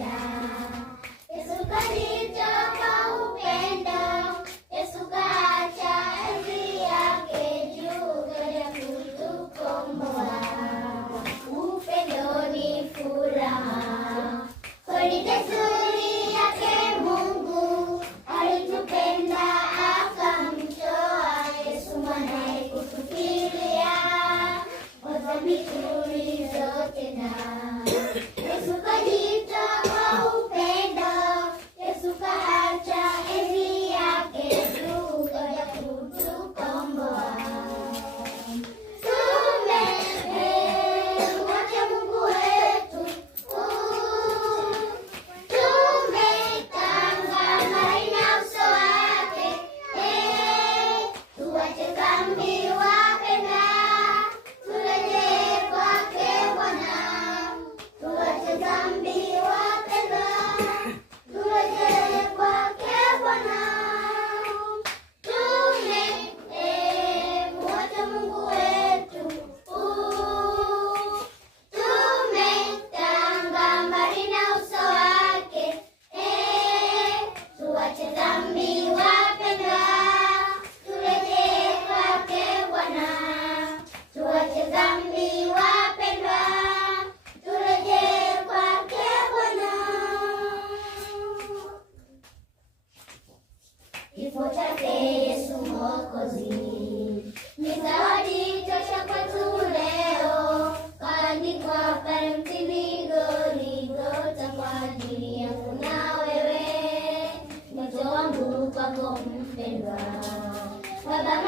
kutupenda. Yesu kanitoa upendo, Yesu kaacha enzi yake juu kaja kutukomboa. Upendo ni furaha, kweli desturi yake Mungu alitupenda akamtoa Yesu mwanae kutufilia kwa dhambi tulizotenda. Yesu kajitoa kwa upendo, Yesu kaacha enzi yake juu kaja kutukomboa. Tumemwacha Mungu wetu, tumetangamana na uso wake. Tuache dhambi wapenda, turejee kwake Bwana. Tuache dhambi wapenda, turejee kwake Bwana. Tumemwacha Mungu wetu, tumetangamana na uso wake. Tuache dhambi wapenda, turejee kwake Bwana. Tuache dhambi wapenda, turejee kwake Bwana. Kifo chake Yesu Mwokozi ni zawadi tosha kwetu leo, kaandikwa pale mtini Golgotha kwa ajili yangu na wewe. Mwito wangu kwako mpendwa, Baba